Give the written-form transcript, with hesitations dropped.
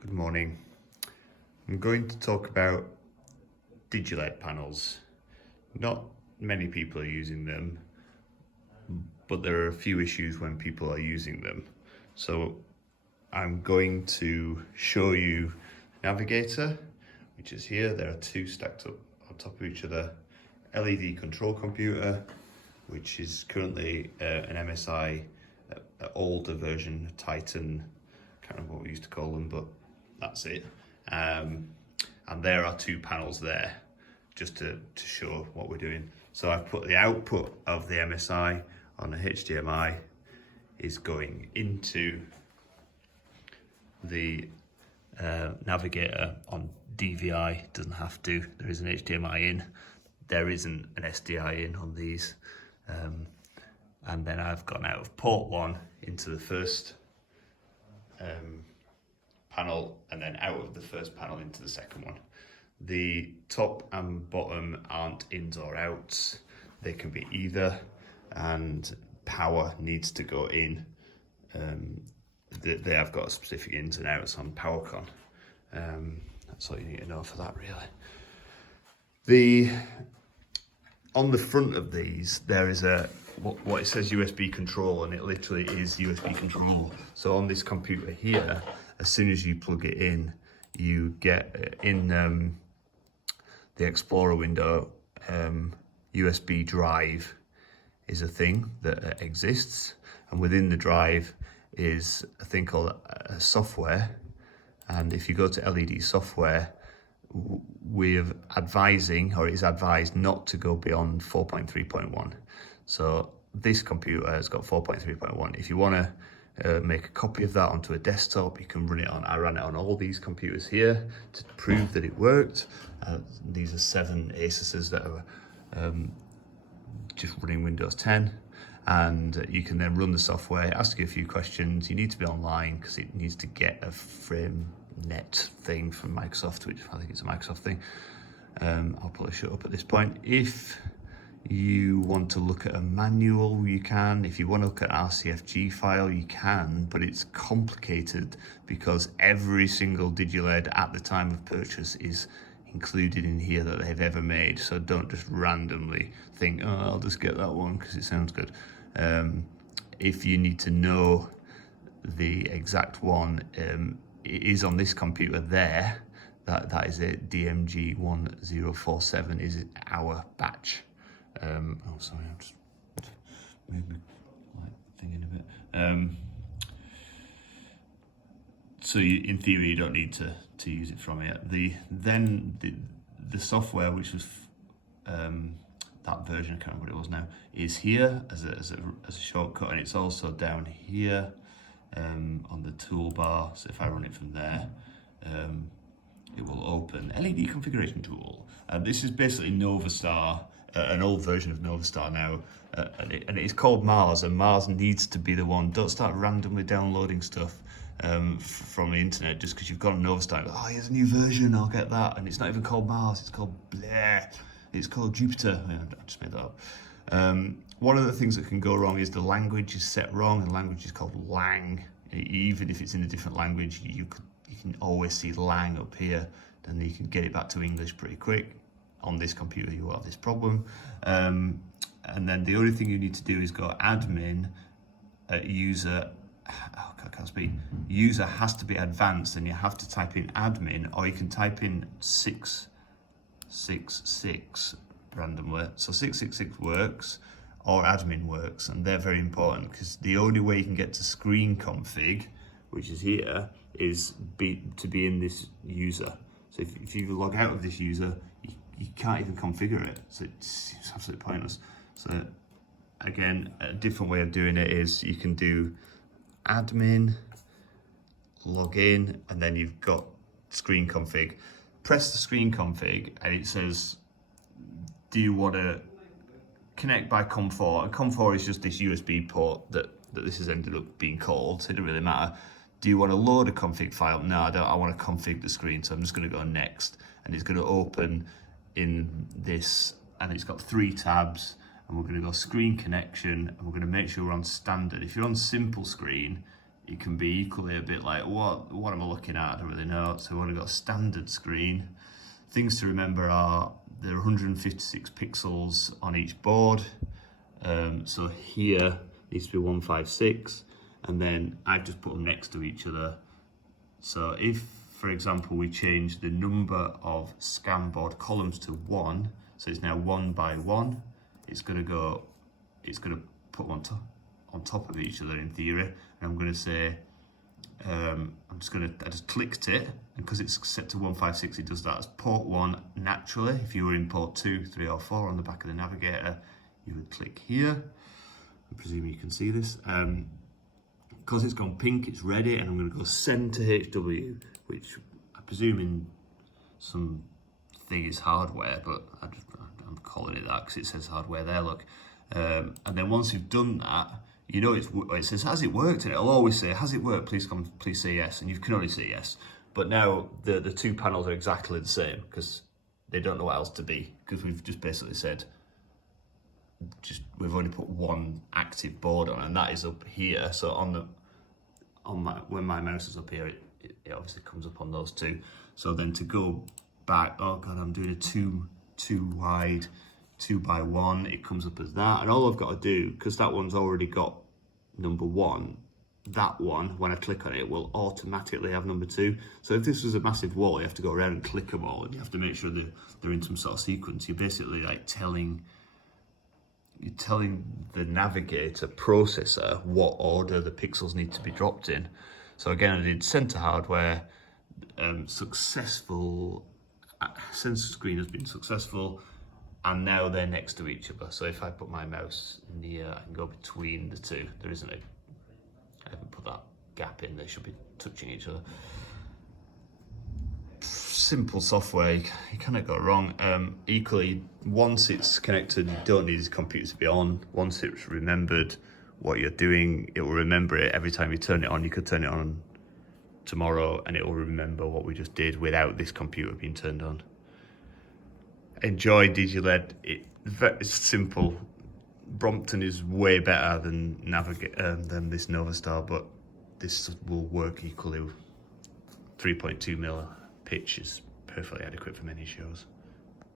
Good morning. I'm going to talk about DigiLED panels. Not many people are using them, but there are a few issues when people are using them. So I'm going to show you Navigator, which is here. There are two stacked up on top of each other. LED control computer, which is currently an MSI older version, Titan, can't remember what we used to call them, but that's it. And there are two panels there, just to show what we're doing. So I've put the output of the MSI on the HDMI is going into the Navigator on DVI. Doesn't have to. There is an HDMI in. There isn't an SDI in on these. And then I've gone out of port 1 into the first panel, and then out of the first panel into the second one. The top and bottom aren't ins or outs. They can be either, and power needs to go in. They have got specific ins and outs on PowerCon. That's all you need to know for that, really. On the front of these, there is what it says USB control, and it literally is USB control. So on this computer here, as soon as you plug it in, you get in the Explorer window, USB drive is a thing that exists, and within the drive is a thing called software. And if you go to LED software, we're advising, or it is advised, not to go beyond 4.3.1. So this computer has got 4.3.1. If you want to make a copy of that onto a desktop, you can run it on. I ran it on all these computers here to prove that it worked. These are 7 Asus's that are just running Windows 10. And you can then run the software, ask you a few questions. You need to be online because it needs to get a frame net thing from Microsoft, which I think it's a Microsoft thing. I'll probably shut up at this point. If you want to look at a manual, you can. If you want to look at an RCFG file, you can, but it's complicated because every single DigiLED at the time of purchase is included in here that they've ever made. So don't just randomly think, oh, I'll just get that one because it sounds good. If you need to know the exact one, it is on this computer there. That is it. DMG 1047 is our batch. Oh, sorry, I'm just moving my light thing in a bit. So in theory, you don't need to use it from it. The software, which was that version, I can't remember what it was now, is here as a shortcut, and it's also down here on the toolbar. So if I run it from there, it will open LED configuration tool. This is basically Novastar, an old version of Novastar now, and it is called Mars, and Mars needs to be the one. Don't start randomly downloading stuff from the internet just because you've got a Novastar. Oh, here's a new version, I'll get that. And it's not even called Mars, it's called Blair. It's called Jupiter. I just made that up. One of the things that can go wrong is the language is set wrong. The language is called Lang. Even if it's in a different language, you can always see Lang up here, then you can get it back to English pretty quick. On this computer, you will have this problem. And then the only thing you need to do is go admin, user, oh, I can't speak. User has to be advanced, and you have to type in admin, or you can type in 666 randomly. So 666 works, or admin works, and they're very important because the only way you can get to screen config, which is here, is to be in this user. So if you log out of this user, you can't even configure it. So it's absolutely pointless. So again, a different way of doing it is you can do admin, log in, and then you've got screen config. Press the screen config, and it says, do you want to connect by COM4? And COM4 is just this USB port that this has ended up being called, so it doesn't really matter. Do you want to load a config file? No, I don't. I want to config the screen, so I'm just going to go next, and it's going to open in this, and it's got 3 tabs, and we're going to go screen connection, and we're going to make sure we're on standard. If you're on simple screen, it can be equally a bit like, what am I looking at? I don't really know. So we've only got a standard screen. Things to remember are there are 156 pixels on each board. So here needs to be 156, and then I've just put them next to each other. So if, for example, we change the number of scan board columns to 1, so it's now 1 by 1, it's going to put one on top of each other in theory. And I'm going to say, I just clicked it, and because it's set to 156, it does that as port 1 naturally. If you were in port 2, 3 or 4 on the back of the navigator, you would click here. I presume you can see this. Because it's gone pink, it's ready, and I'm going to go send to HW, which I presume in some thing is hardware, but I'm calling it that because it says hardware there, look. And then once you've done that, you know it says, has it worked? And it'll always say, has it worked? Please say yes. And you can only say yes. But now the two panels are exactly the same because they don't know what else to be, because we've just basically said, we've only put one active board on, and that is up here. So when my mouse is up here, it obviously comes up on those two. So then to go back, oh God, I'm doing a two wide, 2 by 1, it comes up as that. And all I've got to do, because that one's already got number 1, that one, when I click on it, will automatically have number 2. So if this was a massive wall, you have to go around and click them all, and you have to make sure that they're in some sort of sequence. You're basically like telling the navigator processor what order the pixels need to be dropped in. So again, I did center hardware, successful, sensor screen has been successful, and now they're next to each other. So if I put my mouse near, I can go between the two. There isn't I haven't put that gap in, they should be touching each other. Simple software, you cannot go wrong. Equally, once it's connected, you don't need this computer to be on. Once it's remembered what you're doing, it will remember it every time you turn it on. You could turn it on tomorrow and it will remember what we just did without this computer being turned on. Enjoy DigiLED. It's simple. Brompton is way better than this Novastar, but this will work equally. 3.2mm pitch is perfectly adequate for many shows.